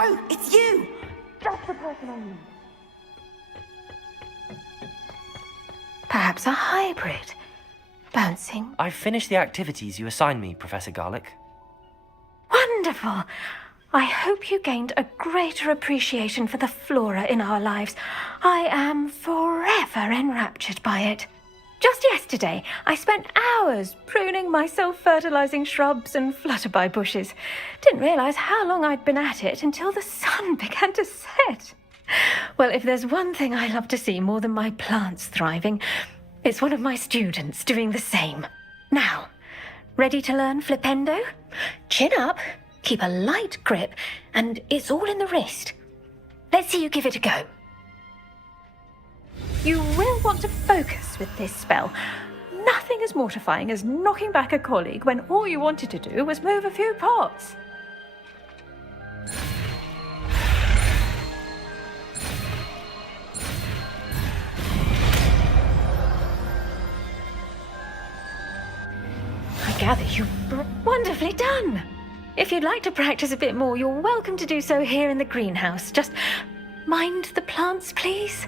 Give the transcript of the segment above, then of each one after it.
Oh, it's you! Just the person I need. Perhaps a hybrid. Bouncing. I've finished the activities you assigned me, Professor Garlick. Wonderful! I hope you gained a greater appreciation for the flora in our lives. I am forever enraptured by it. Just yesterday, I spent hours pruning my self-fertilizing shrubs and flutterby bushes. Didn't realize how long I'd been at it until the sun began to set. Well, if there's one thing I love to see more than my plants thriving, it's one of my students doing the same. Now, ready to learn flipendo? Chin up, keep a light grip, and it's all in the wrist. Let's see you give it a go. You will want to focus with this spell. Nothing as mortifying as knocking back a colleague when all you wanted to do was move a few pots. I gather you've wonderfully done. If you'd like to practice a bit more, you're welcome to do so here in the greenhouse. Just mind the plants, please.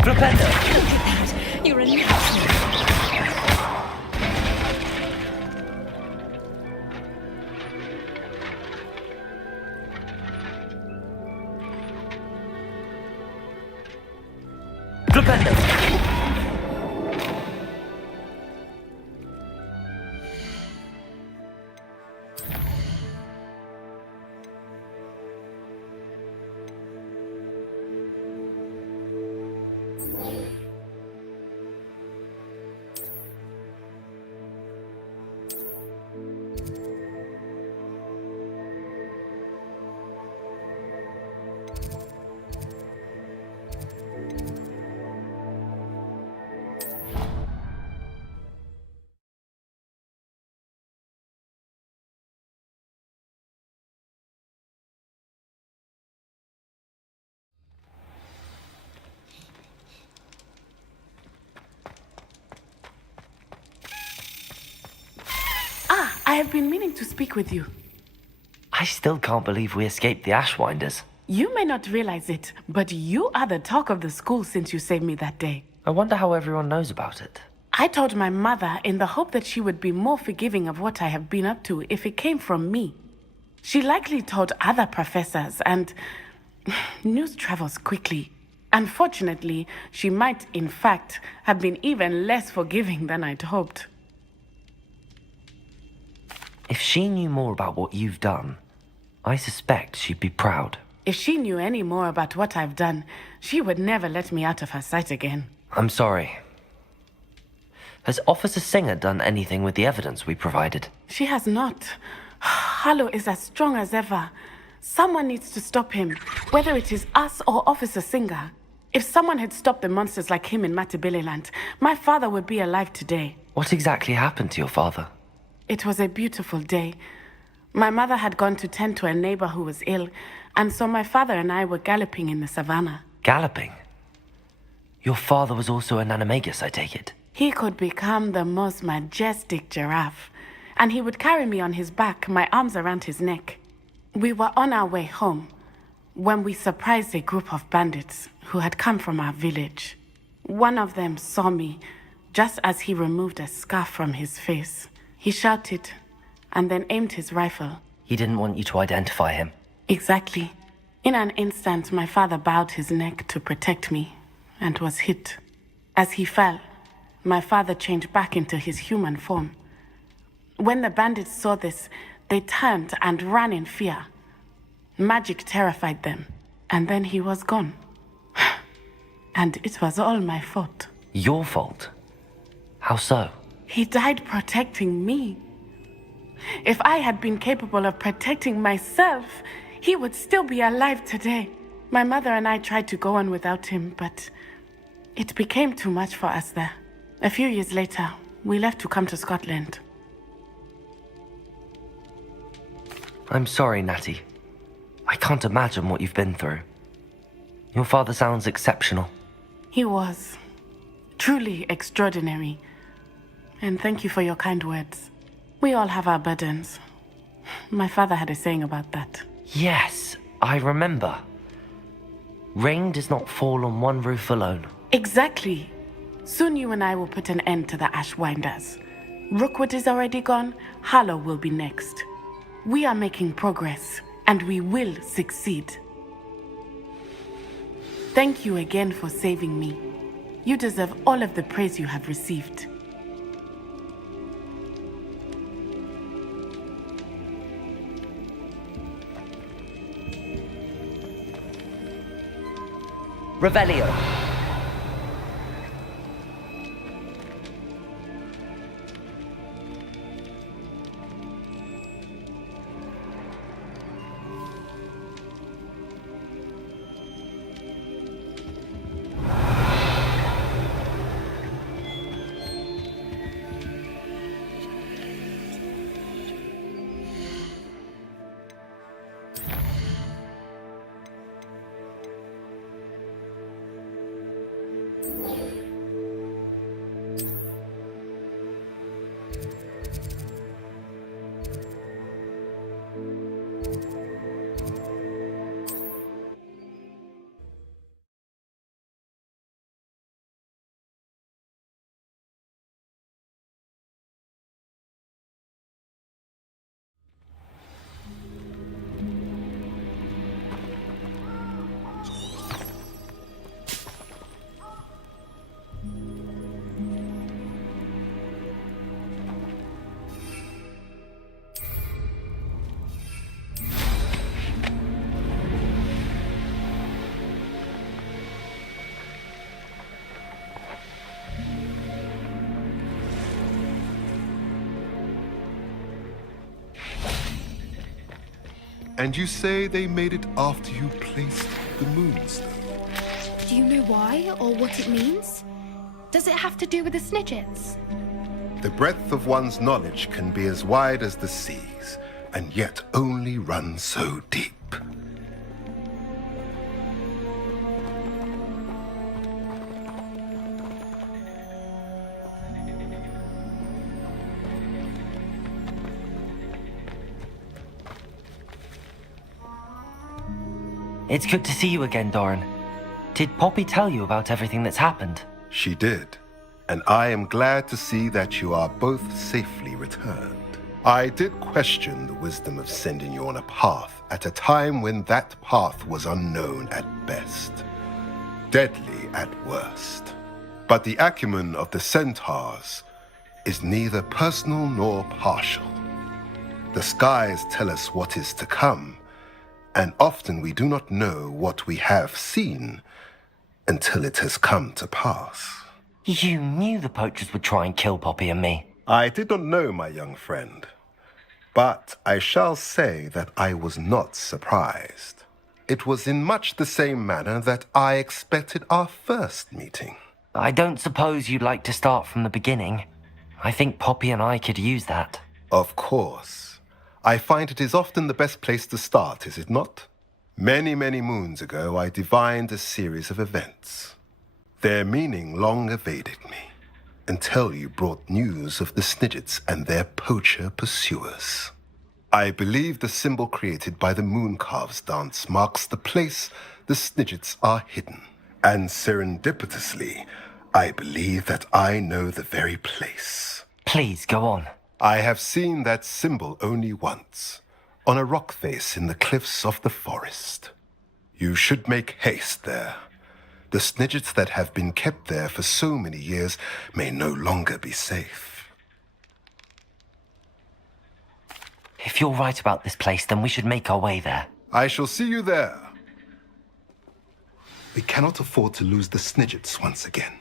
Flipendo! Look at that! You're a natural. Flipendo! I have been meaning to speak with you. I still can't believe we escaped the Ashwinders. You may not realize it, but you are the talk of the school since you saved me that day. I wonder how everyone knows about it. I told my mother in the hope that she would be more forgiving of what I have been up to if it came from me. She likely told other professors, and news travels quickly. Unfortunately, she might, in fact, have been even less forgiving than I'd hoped. If she knew more about what you've done, I suspect she'd be proud. If she knew any more about what I've done, she would never let me out of her sight again. I'm sorry. Has Officer Singer done anything with the evidence we provided? She has not. Harlow is as strong as ever. Someone needs to stop him, whether it is us or Officer Singer. If someone had stopped the monsters like him in Matabeleland, my father would be alive today. What exactly happened to your father? It was a beautiful day. My mother had gone to tend to a neighbor who was ill, and so my father and I were galloping in the savannah. Galloping? Your father was also an animagus, I take it? He could become the most majestic giraffe, and he would carry me on his back, my arms around his neck. We were on our way home when we surprised a group of bandits who had come from our village. One of them saw me just as he removed a scarf from his face. He shouted and then aimed his rifle. He didn't want you to identify him. Exactly. In an instant, my father bowed his neck to protect me and was hit. As he fell, my father changed back into his human form. When the bandits saw this, they turned and ran in fear. Magic terrified them, and then he was gone. And it was all my fault. Your fault? How so? He died protecting me. If I had been capable of protecting myself, he would still be alive today. My mother and I tried to go on without him, but it became too much for us there. A few years later, we left to come to Scotland. I'm sorry, Natty. I can't imagine what you've been through. Your father sounds exceptional. He was truly extraordinary. And thank you for your kind words. We all have our burdens. My father had a saying about that. Yes, I remember. Rain does not fall on one roof alone. Exactly. Soon you and I will put an end to the Ashwinders. Rookwood is already gone. Harlow will be next. We are making progress, and we will succeed. Thank you again for saving me. You deserve all of the praise you have received. Revelio. And you say they made it after you placed the moonstone? Do you know why or what it means? Does it have to do with the snidgets? The breadth of one's knowledge can be as wide as the seas, and yet only run so deep. It's good to see you again, Doran. Did Poppy tell you about everything that's happened? She did, and I am glad to see that you are both safely returned. I did question the wisdom of sending you on a path at a time when that path was unknown at best, deadly at worst. But the acumen of the centaurs is neither personal nor partial. The skies tell us what is to come, and often we do not know what we have seen until it has come to pass. You knew the poachers would try and kill Poppy and me. I did not know, my young friend, but I shall say that I was not surprised. It was in much the same manner that I expected our first meeting. I don't suppose you'd like to start from the beginning. I think Poppy and I could use that. Of course. I find it is often the best place to start, is it not? Many, many moons ago, I divined a series of events. Their meaning long evaded me, until you brought news of the Snidgets and their poacher pursuers. I believe the symbol created by the Mooncalves dance marks the place the Snidgets are hidden. And serendipitously, I believe that I know the very place. Please, go on. I have seen that symbol only once, on a rock face in the cliffs of the forest. You should make haste there. The Snidgets that have been kept there for so many years may no longer be safe. If you're right about this place, then we should make our way there. I shall see you there. We cannot afford to lose the Snidgets once again.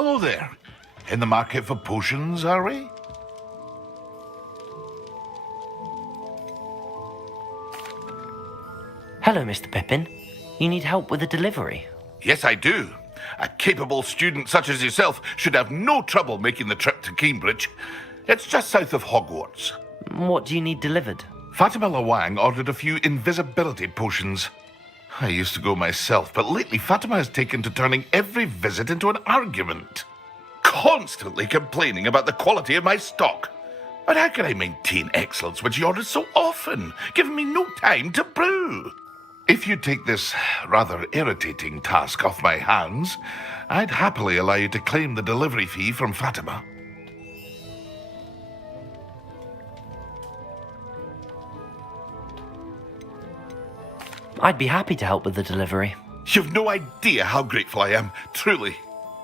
Hello there. In the market for potions, are we? Hello, Mr. Pippin. You need help with a delivery? Yes, I do. A capable student such as yourself should have no trouble making the trip to Cambridge. It's just south of Hogwarts. What do you need delivered? Fatima Lawang ordered a few invisibility potions. I used to go myself, but lately Fatima has taken to turning every visit into an argument. Constantly complaining about the quality of my stock. But how can I maintain excellence when she orders so often, giving me no time to brew? If you take this rather irritating task off my hands, I'd happily allow you to claim the delivery fee from Fatima. I'd be happy to help with the delivery. You've no idea how grateful I am, truly.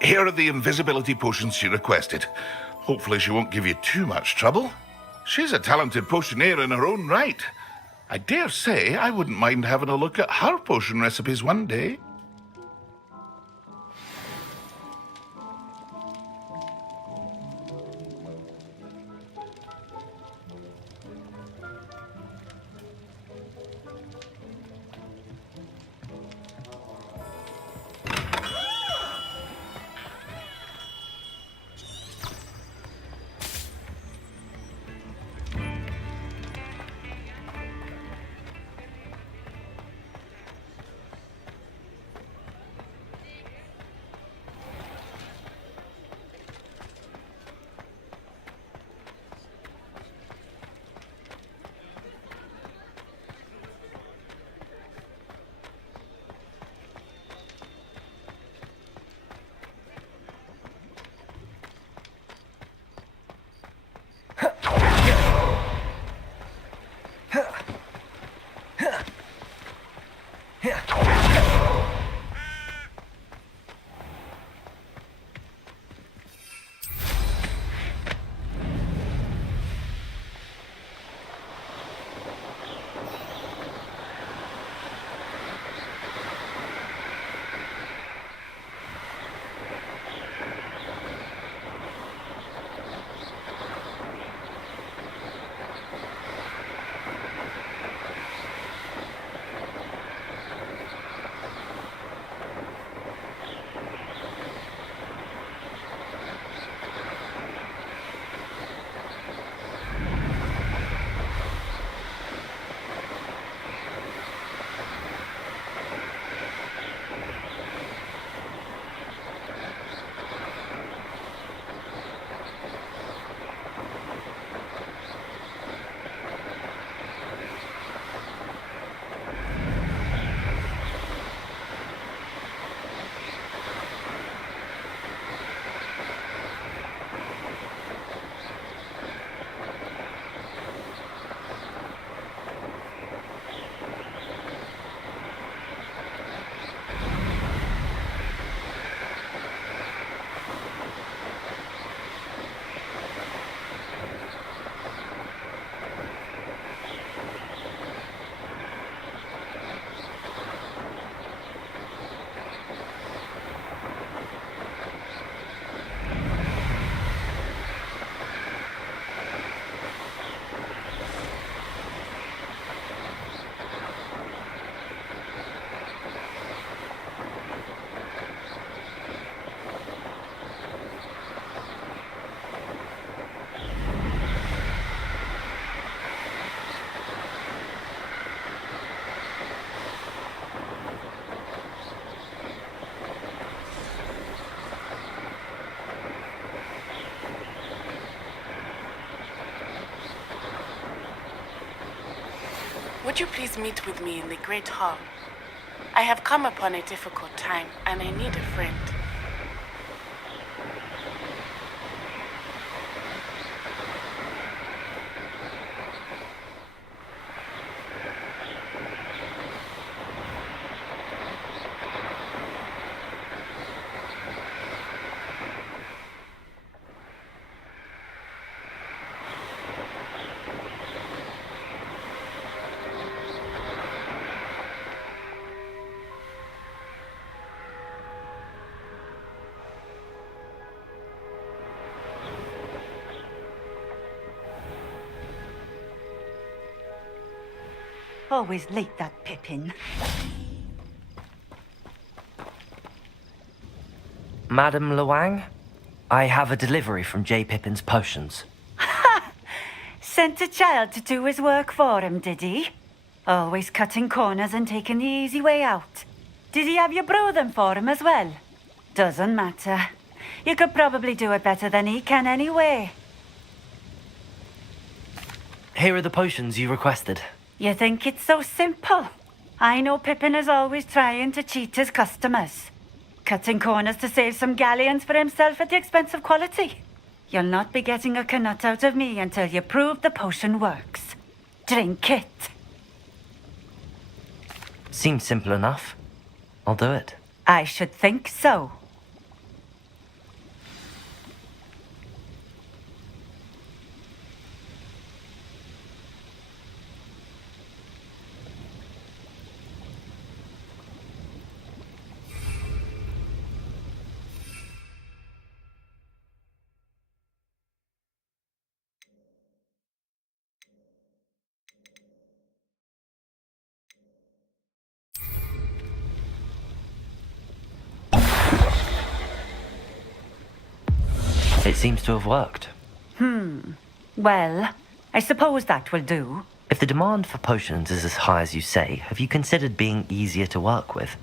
Here are the invisibility potions she requested. Hopefully she won't give you too much trouble. She's a talented potioneer in her own right. I dare say I wouldn't mind having a look at her potion recipes one day. Would you please meet with me in the Great Hall? I have come upon a difficult time, and I need a friend. Always late, that Pippin. Madam Luang, I have a delivery from J. Pippin's potions. Sent a child to do his work for him, did he? Always cutting corners and taking the easy way out. Did he have you brew them for him as well? Doesn't matter. You could probably do it better than he can anyway. Here are the potions you requested. You think it's so simple? I know Pippin is always trying to cheat his customers. Cutting corners to save some galleons for himself at the expense of quality. You'll not be getting a canut out of me until you prove the potion works. Drink it. Seems simple enough. I'll do it. I should think so. It seems to have worked. Well, I suppose that will do. If the demand for potions is as high as you say, have you considered being easier to work with?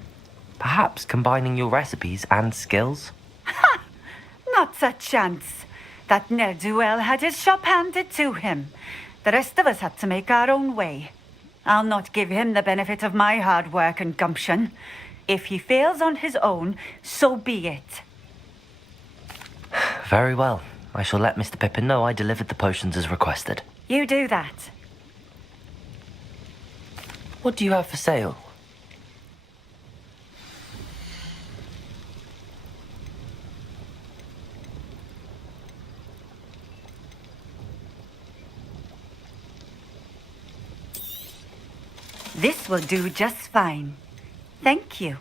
Perhaps combining your recipes and skills? Not a chance. That ne'er-do-well had his shop handed to him. The rest of us had to make our own way. I'll not give him the benefit of my hard work and gumption. If he fails on his own, so be it. Very well. I shall let Mr. Pippin know I delivered the potions as requested. You do that. What do you have for sale? This will do just fine. Thank you.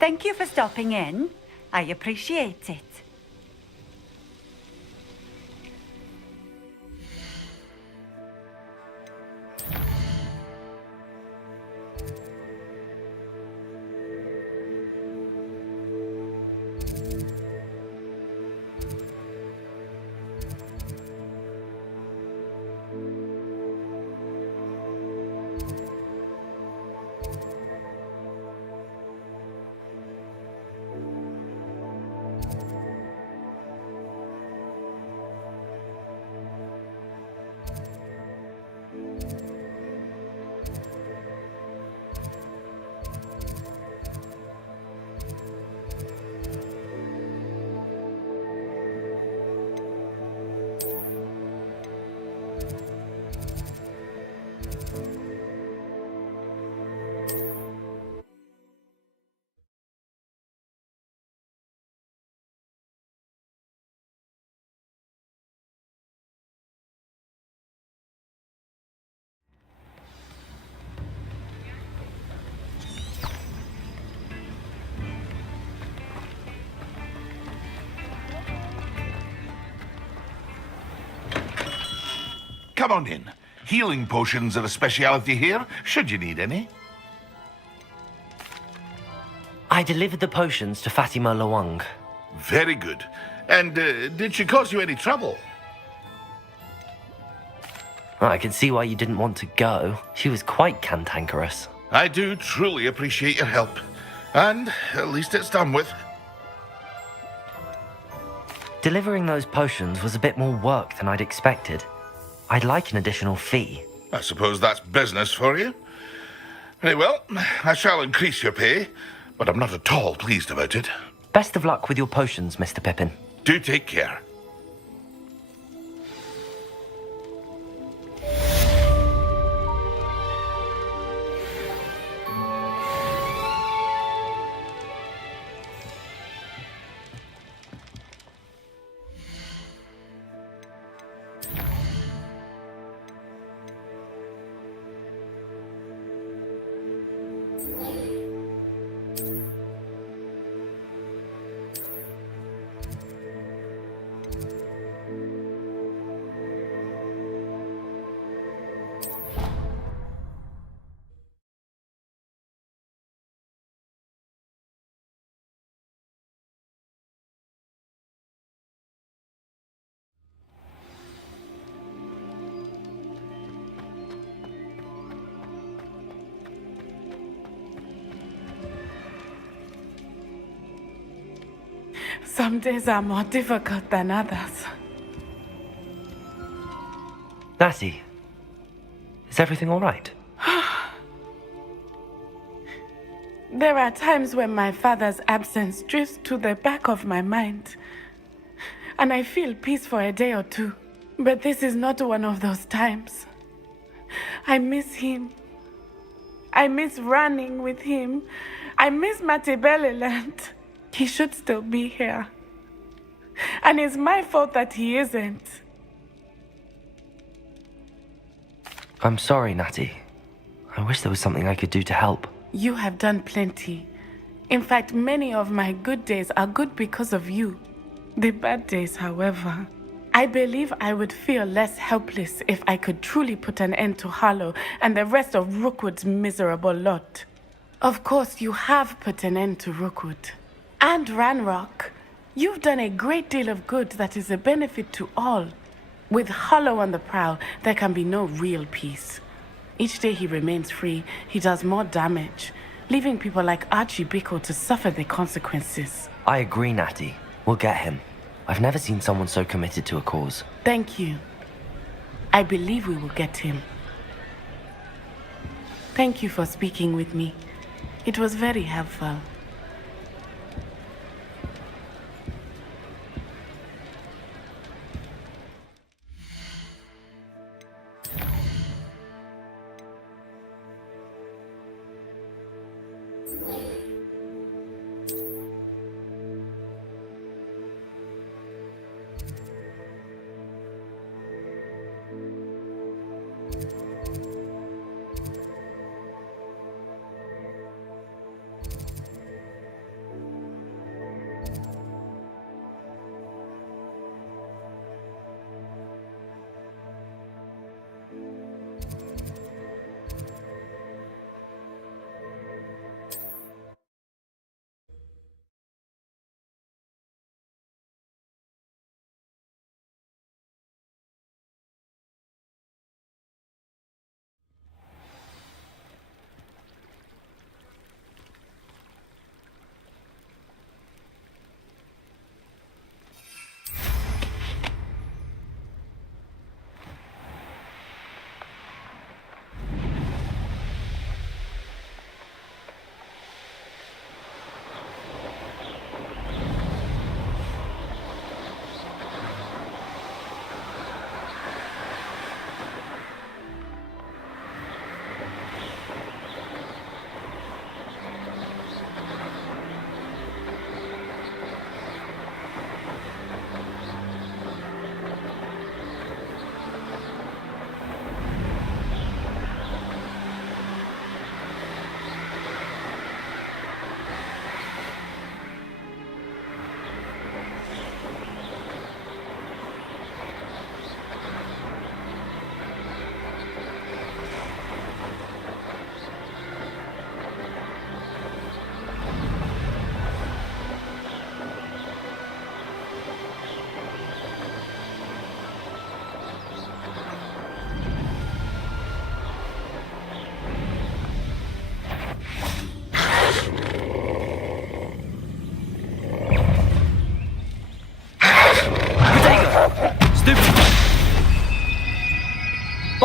Thank you for stopping in. I appreciate it. come on in. Healing potions are a speciality here, should you need any. I delivered the potions to Fatima Lawang. Very good. And did she cause you any trouble? I can see why you didn't want to go. She was quite cantankerous. I do truly appreciate your help. And at least it's done with. Delivering those potions was a bit more work than I'd expected. I'd like an additional fee. I suppose that's business for you. Very well, I shall increase your pay, but I'm not at all pleased about it. Best of luck with your potions, Mr. Pippin. Do take care. Some days are more difficult than others. Natty, is everything all right? There are times when my father's absence drifts to the back of my mind, and I feel peace for a day or two. But this is not one of those times. I miss him. I miss running with him. I miss Matibeleland. He should still be here. And it's my fault that he isn't. I'm sorry, Natty. I wish there was something I could do to help. You have done plenty. In fact, many of my good days are good because of you. The bad days, however, I believe I would feel less helpless if I could truly put an end to Harlow and the rest of Rookwood's miserable lot. Of course, you have put an end to Rookwood. And Ranrock. You've done a great deal of good that is a benefit to all. With Harlow on the prowl, there can be no real peace. Each day he remains free, he does more damage, leaving people like Archie Bickle to suffer the consequences. I agree, Natty. We'll get him. I've never seen someone so committed to a cause. Thank you. I believe we will get him. Thank you for speaking with me. It was very helpful.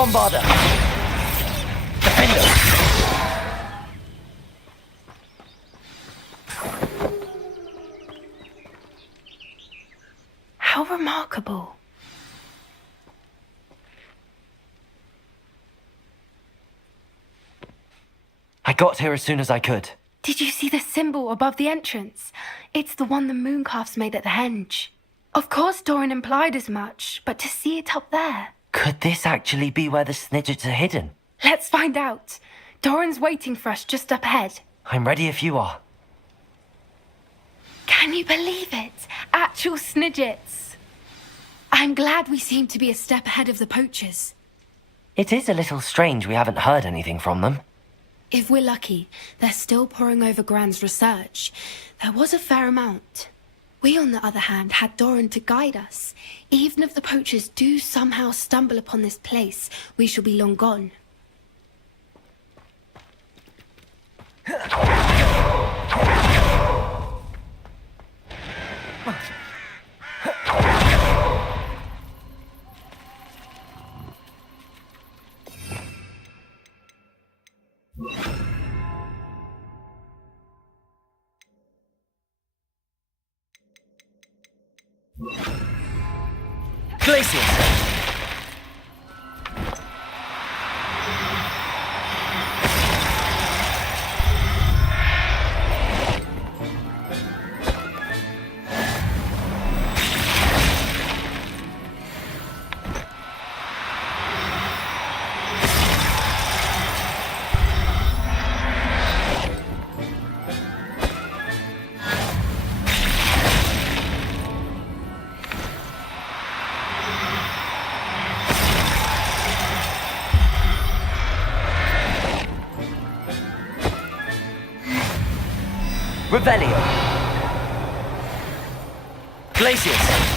Bombarder! Defender! How remarkable. I got here as soon as I could. Did you see the symbol above the entrance? It's the one the mooncalves made at the henge. Of course Doran implied as much, but to see it up there... Could this actually be where the Snidgets are hidden? Let's find out. Doran's waiting for us just up ahead. I'm ready if you are. Can you believe it? Actual Snidgets. I'm glad we seem to be a step ahead of the poachers. It is a little strange we haven't heard anything from them. If we're lucky, they're still poring over Gran's research. There was a fair amount. We, on the other hand, had Doran to guide us. Even if the poachers do somehow stumble upon this place, we shall be long gone. Glaciers! Revelio. Glaciers.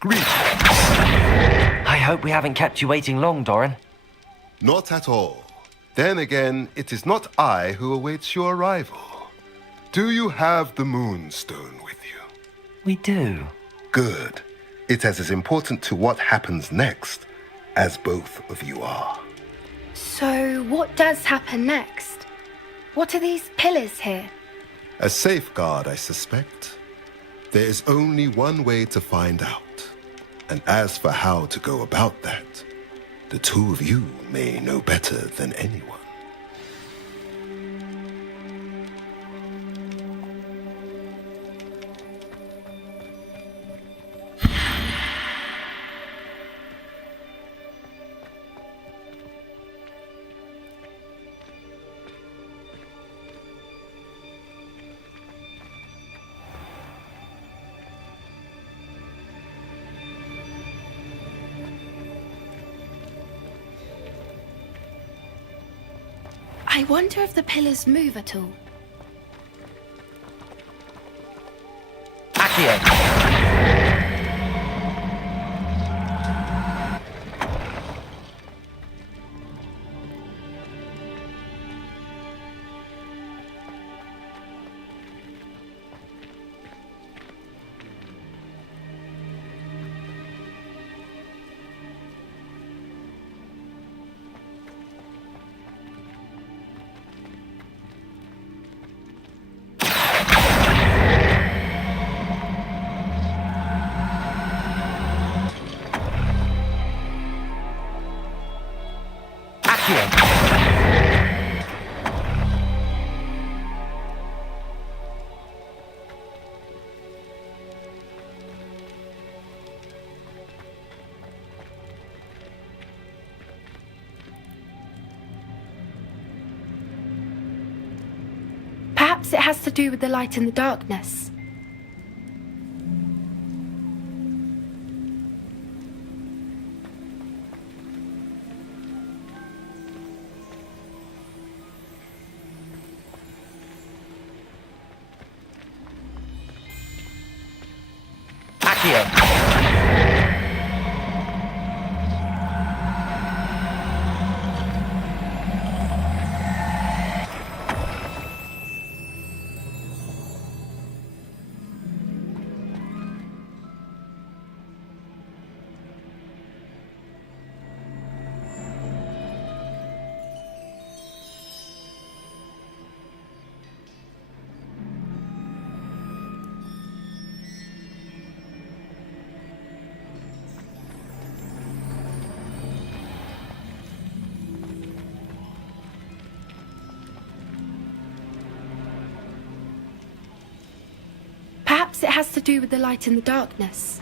Greetings. I hope we haven't kept you waiting long, Doran. Not at all. Then again, it is not I who awaits your arrival. Do you have the Moonstone with you? We do. Good. It is as important to what happens next as both of you are. So, what does happen next? What are these pillars here? A safeguard, I suspect. There is only one way to find out. And as for how to go about that, the two of you may know better than anyone. I wonder if the pillars move at all. Accio. Perhaps it has to do with the light in the darkness. Accio! Perhaps it has to do with the light in the darkness.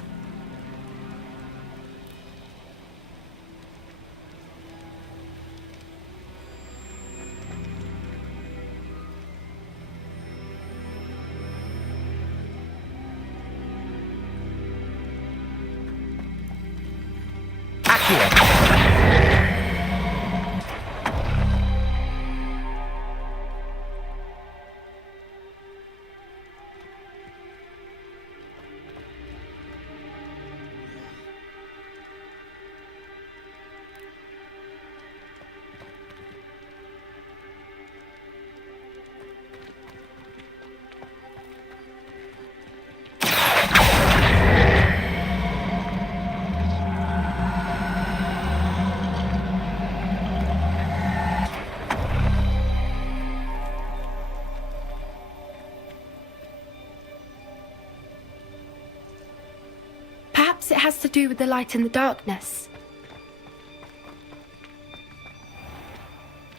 Perhaps it has to do with the light in the darkness.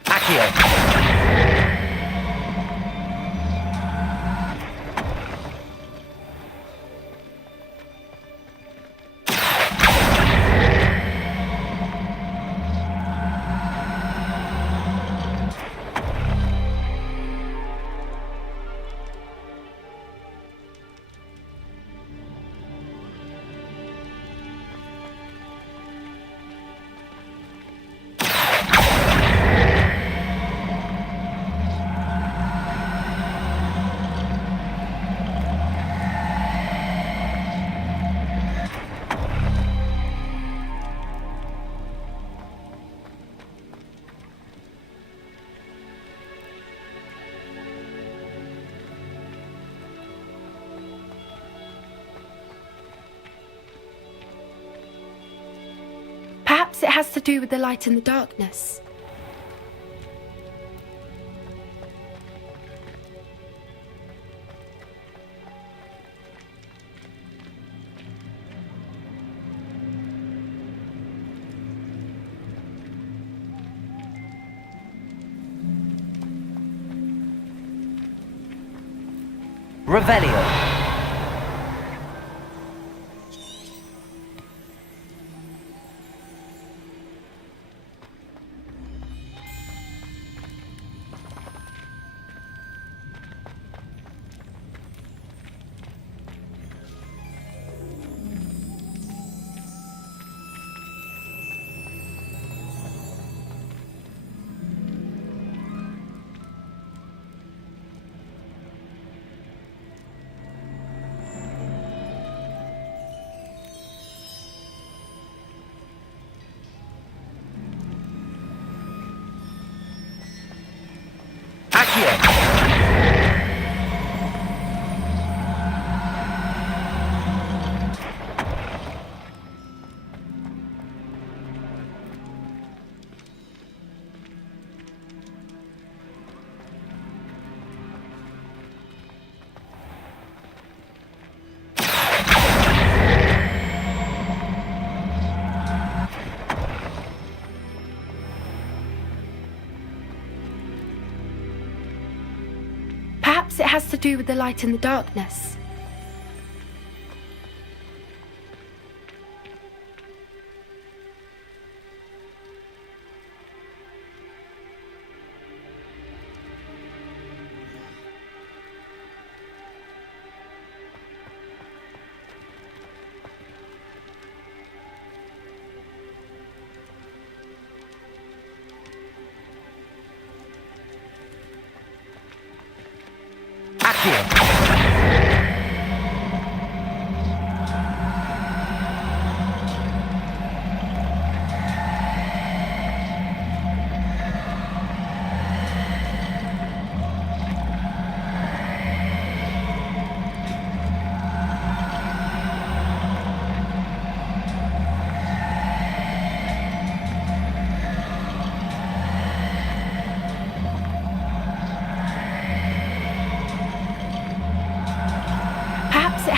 Accio! Perhaps it has to do with the light in the darkness. Revelio! Perhaps it has to do with the light in the darkness. Accio!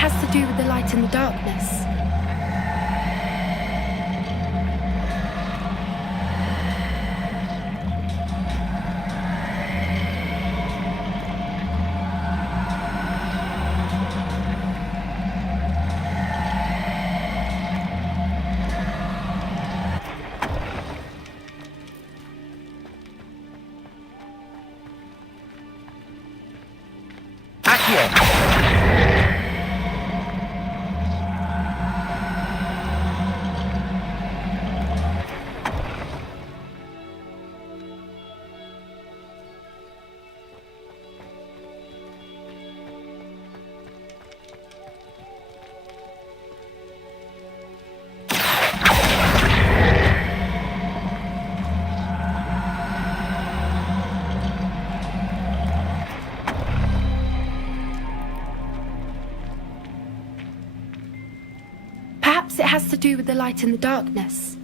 has to do with the light and the darkness. Perhaps it has to do with the light and the darkness.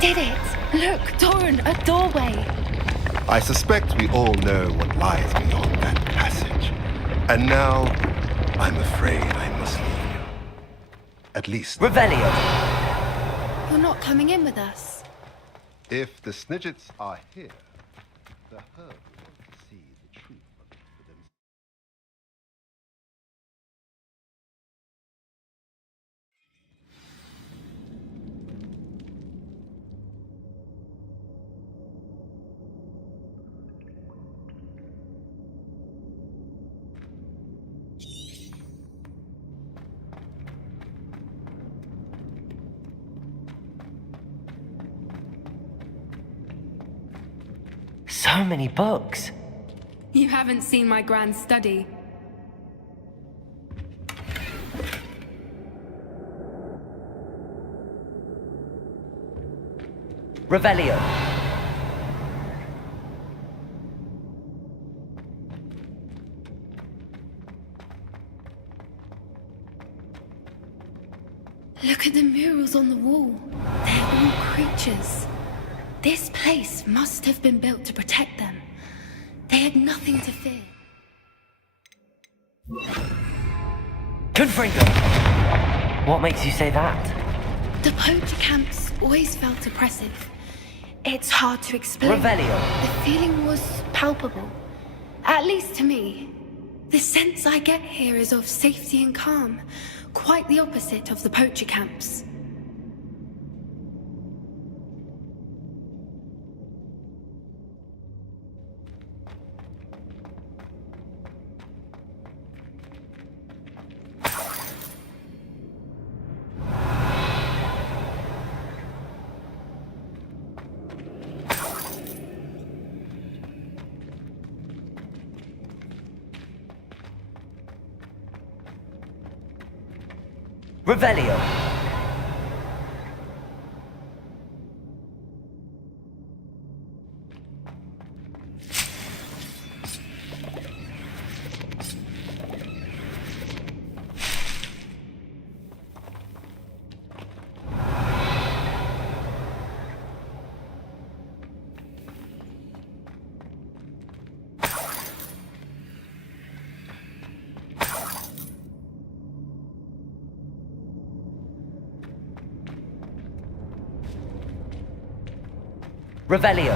Did it! Look, Doran, a doorway! I suspect we all know what lies beyond that passage. And now, I'm afraid I must leave you. At least, Revelio! You're not coming in with us. if the Snidgets are here, the herd will want to see the truth of it for themselves. So many books. You haven't seen my grand study. Revelio. Look at the murals on the wall. They're all creatures. This place must have been built to protect them. They had nothing to fear. Confringo. What makes you say that? The poacher camps always felt oppressive. It's hard to explain. Revelio. The feeling was palpable. At least to me. The sense I get here is of safety and calm. Quite the opposite of the poacher camps. Revelio. Revelio.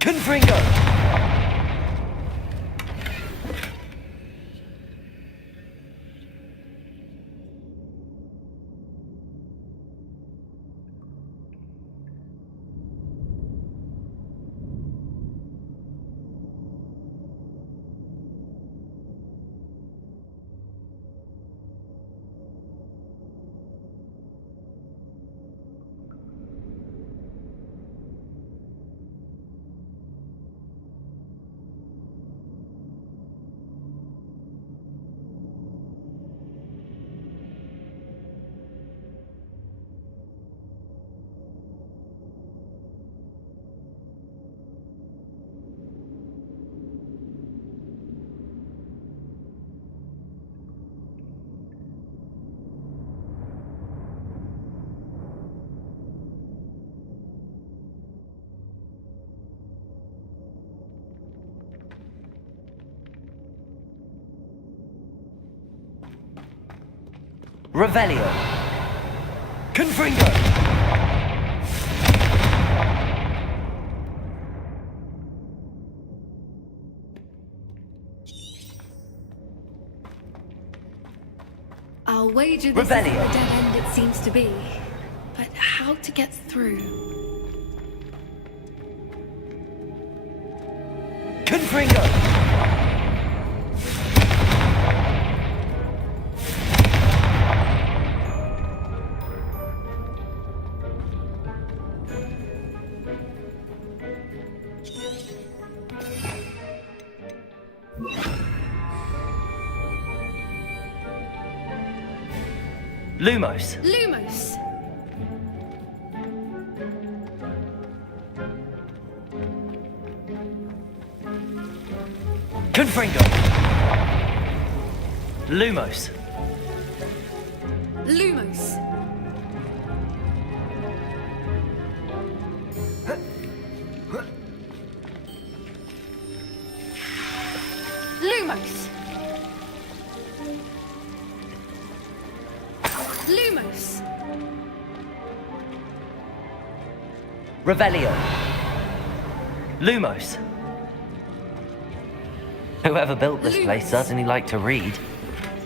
Confringo. Revelio. Confringo. I'll wager this Revelio. isn't the dead end it seems to be. But how to get through? Confringo. Lumos. Lumos! Confringo. Lumos. Lumos! Lumos! Lumos! Revelio. Lumos. Whoever built this place Lumos. certainly liked to read.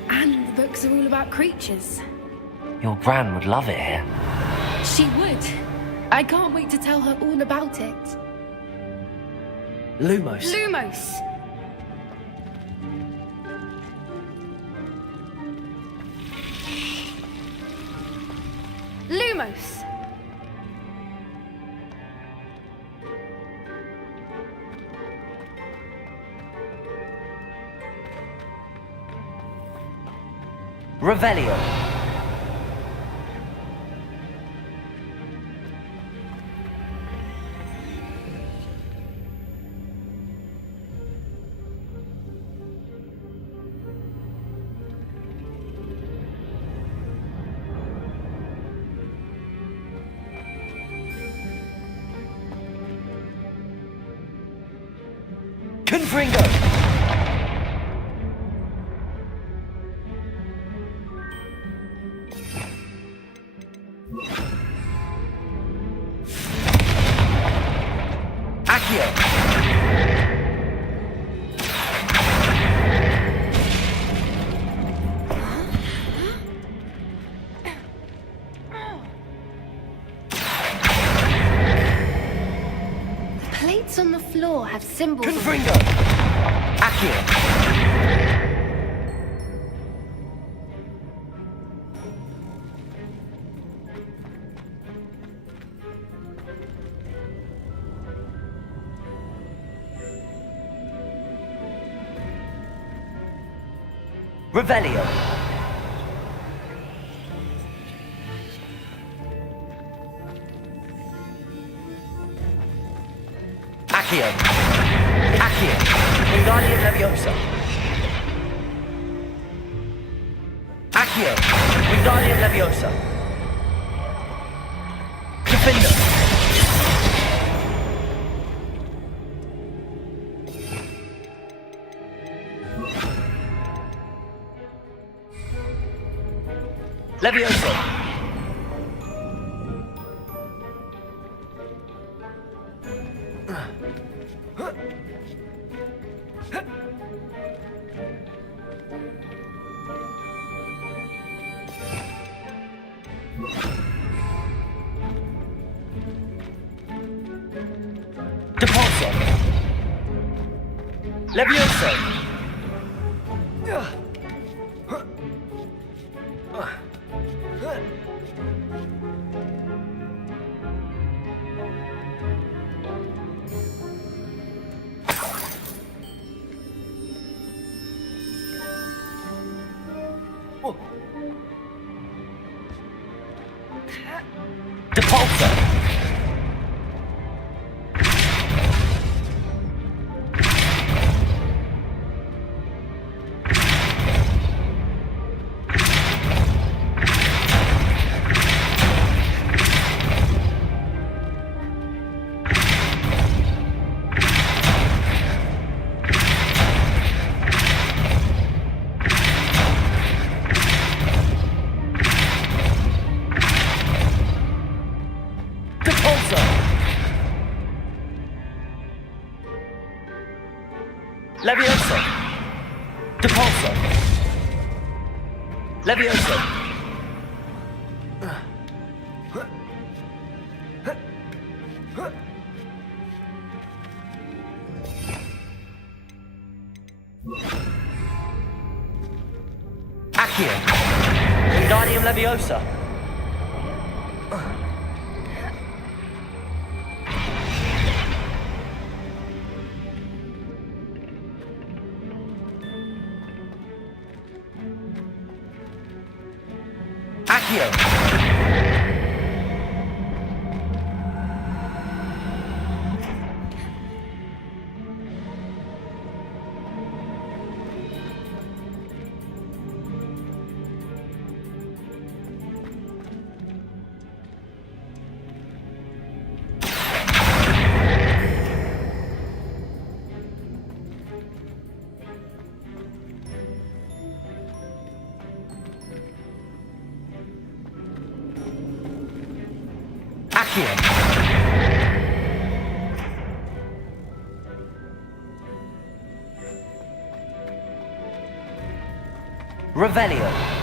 And the books are all about creatures. Your gran would love it here. She would. I can't wait to tell her all about it. Lumos. Lumos! Lumos! Revelio. Confringo. Accio. Plates on the floor have symbols on them. Confringo. Accio. Revelio. Accio. Accio. Wingardium Leviosa. Accio. Wingardium Leviosa. Defender. Leviosa. Depulso. Leviosa. Depulso. Levioso! Depulso! Levioso! Accio! Wingardium Leviosa! Accio! Accio! Revelio!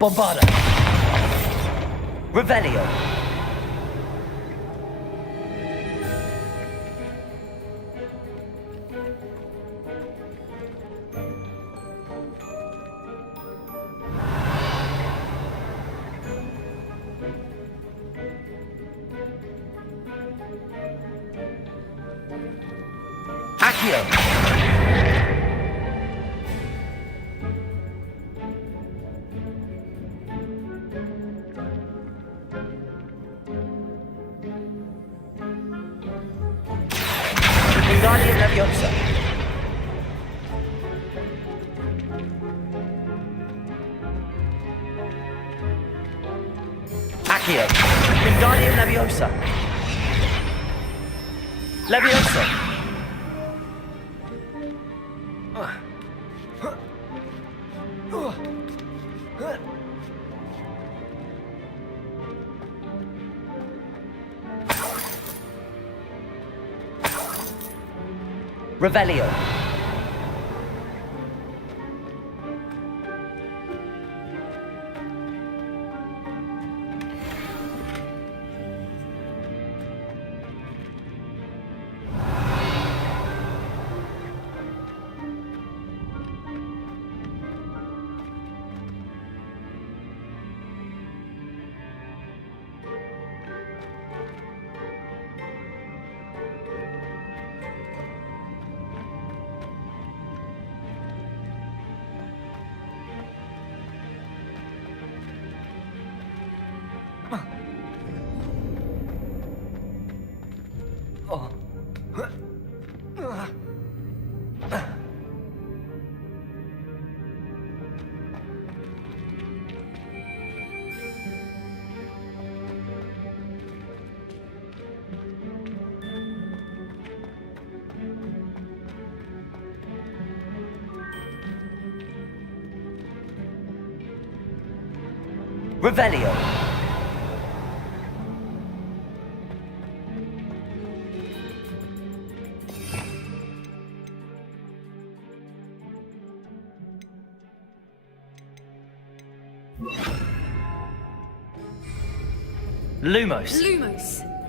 Bombarda! Revelio! Accio! Wingardium Leviosa! Accio! Wingardium Leviosa! Leviosa! Revelio! Revelio! Lumos! Lumos.